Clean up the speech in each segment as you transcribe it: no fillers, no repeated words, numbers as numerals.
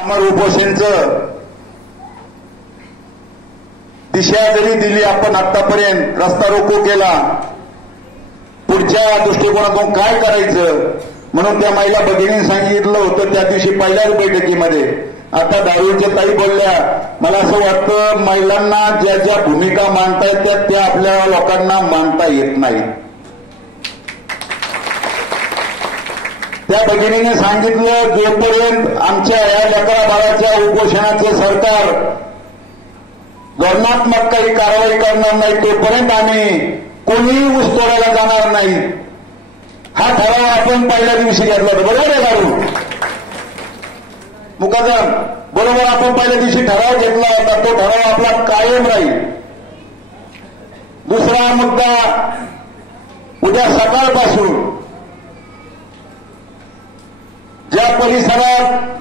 अमर उपोषणचं दिशा जरी दिली, आपण आतापर्यंत रस्ता रोको केला, पुढच्या दृष्टिकोनातून काय करायचं म्हणून त्या महिला भगिनींनी सांगितलं होतं त्या दिवशी पहिल्याच बैठकीमध्ये. आता दारूच्या ताई बोलल्या, मला असं वाटतं महिलांना ज्या ज्या भूमिका मांडता येतात त्या आपल्या लोकांना मांडता येत नाहीत. त्या भगिनीने सांगितलं, जोपर्यंत आमच्या या लेकरा बाळाच्या उपोषणाचे सरकार धोरणात्मक काही कारवाई करणार नाही तोपर्यंत आम्ही कोणीही ऊस तोडायला जाणार नाही. हा ठराव आपण पहिल्या दिवशी घेतला होता, बरोबर आहे दारू मुकादम, बरोबर आपण पहिल्या दिवशी ठराव घेतला होता, तो ठराव आपला कायम राहील. दुसरा मुद्दा, उद्या सकाळपासून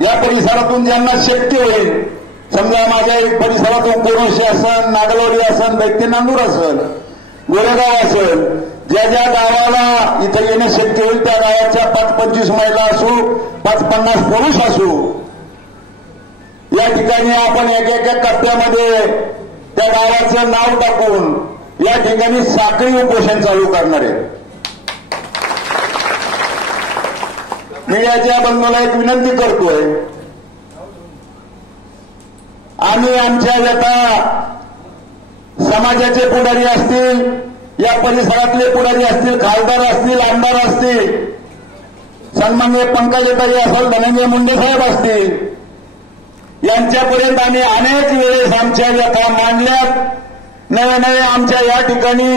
या परिसरातून ज्यांना शक्य होईल, समजा माझ्या परिसरातून कोरोशी असन, नागलवाडी असन, दैत्यनांदूर असेल, गोरेगाव असेल, ज्या ज्या गावाला इथं येणे शक्य होईल त्या गावाच्या 5-25 महिला असू, 5-50 पुरुष असू, या ठिकाणी आपण एका कप्प्यामध्ये त्या गावाचं नाव टाकून या ठिकाणी साखळी उपोषण चालू करणार आहे. मी याच्या बंधूला एक विनंती करतोय, आम्ही आमच्या व्यथा समाजाचे पुढारी असतील, या परिसरातले पुढारी असतील, खासदार असतील, आमदार असतील, सन्माननीय पंकजाताई असेल, धनंजय मुंडे साहेब असतील, यांच्यापर्यंत आम्ही अनेक वेळेस आमच्या व्यथा मांडल्यात. नवे आमच्या या ठिकाणी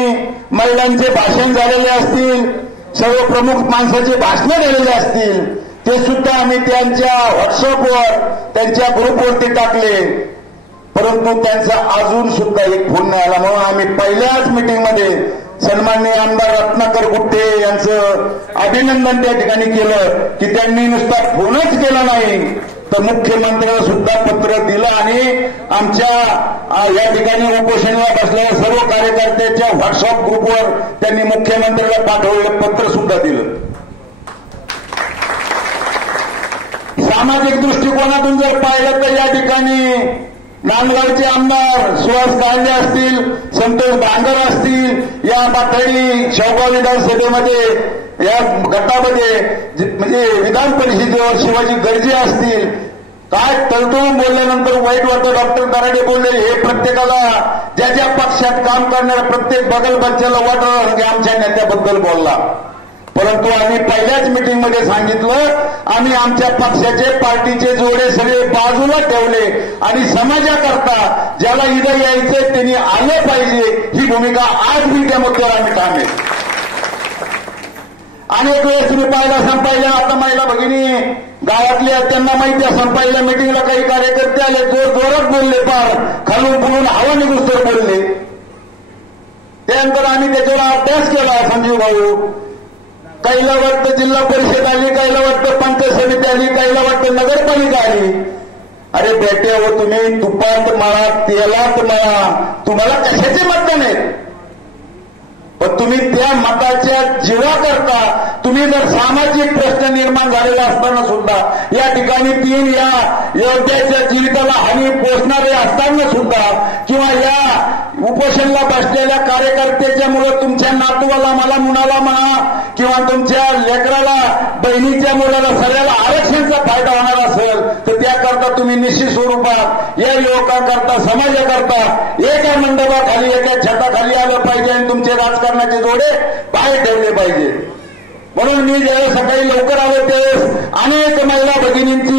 महिलांचे भाषण झालेले असतील, सर्व प्रमुख माणसाची भाषणं झालेली असतील, ते सुद्धा आम्ही त्यांच्या व्हॉट्सअपवर त्यांच्या ग्रुपवरती टाकले, परंतु त्यांचा अजून सुद्धा एक फोन नाही आला. म्हणून आम्ही पहिल्याच मिटिंगमध्ये सन्माननीय आमदार रत्नाकर गुट्टे यांचं अभिनंदन त्या ठिकाणी केलं की त्यांनी नुसता फोनच केला नाही तर मुख्यमंत्र्यांना सुद्धा पत्र दिलं आणि आमच्या या ठिकाणी उपोषणाला बसलेल्या सर्व कार्यकर्त्यांच्या व्हॉट्सअप ग्रुपवर त्यांनी मुख्यमंत्र्यांना पाठवलेलं पत्र सुद्धा दिलं. सामाजिक दृष्टिकोनातून जर पाहिलं तर या ठिकाणी नांदगावचे आमदार सुहास कांदे असतील, संतोष बांगर असतील, या पाथर्डी शेवगाव विधानसभेमध्ये या गटामध्ये म्हणजे विधान परिषदेवर शिवाजी गर्जे असतील, काय तळतळून बोलल्यानंतर वाईट वाटतं. डॉक्टर दराडे बोलले, हे प्रत्येकाला ज्या ज्या पक्षात काम करणाऱ्या प्रत्येक बगल बच्च्याला वाटलं की आमच्या नेत्याबद्दल बोलला, परंतु आम्ही पहिल्याच मिटिंगमध्ये सांगितलं, आम्ही आमच्या पक्षाचे पार्टीचे जोडे सगळे बाजूला ठेवले आणि समाजाकरता ज्याला इथं यायचंय त्यांनी आलं पाहिजे ही भूमिका आज मी त्या मुद्द्यावर आम्ही ठाणे. अनेक वेळेस मी पाहिला संपायला, आता महिला भगिनी गावातल्या त्यांना माहिती आहे, संपायला मिटिंगला काही कार्यकर्ते आले, जोरात बोलले, पार खालून पुढून हवा निघुस्तर बोलले. त्यानंतर आम्ही त्याच्यावर अभ्यास केला. संजीव भाऊ, काहीला वाटतं जिल्हा परिषद आली, काहीला वाटतं पंचायत समिती आली, काहीला वाटतं नगरपालिका आली. अरे बेटे हो, तुम्ही तुपात मळा, तेलात मळा, तुम्हाला कशाचे मतदान आहेत, पण तुम्ही त्या मताच्या जीवाकरता तुम्ही जर सामाजिक प्रश्न निर्माण झालेला असताना सुद्धा या ठिकाणी 3 या योद्ध्याच्या जीविताला हानी पोचणारे असताना सुद्धा किंवा या उपोषणला बसलेल्या कार्यकर्त्याच्या मुळे तुमच्या नातवाला मला मुलाला म्हणा किंवा तुमच्या लेकराला बहिणीच्या मुलाला सगळ्याला आरक्षणाचा फायदा होणार असेल तर त्याकरता तुम्ही निश्चित स्वरूपात या युवकांकरता समाजाकरता एका मंडपाखाली एका छताखाली आलं पाहिजे आणि तुमचे राजकारणाचे जोडे बाहेर ठेवले पाहिजे. म्हणून मी जेव्हा सकाळी लवकर आलो त्यावेळेस अनेक महिला भगिनींचे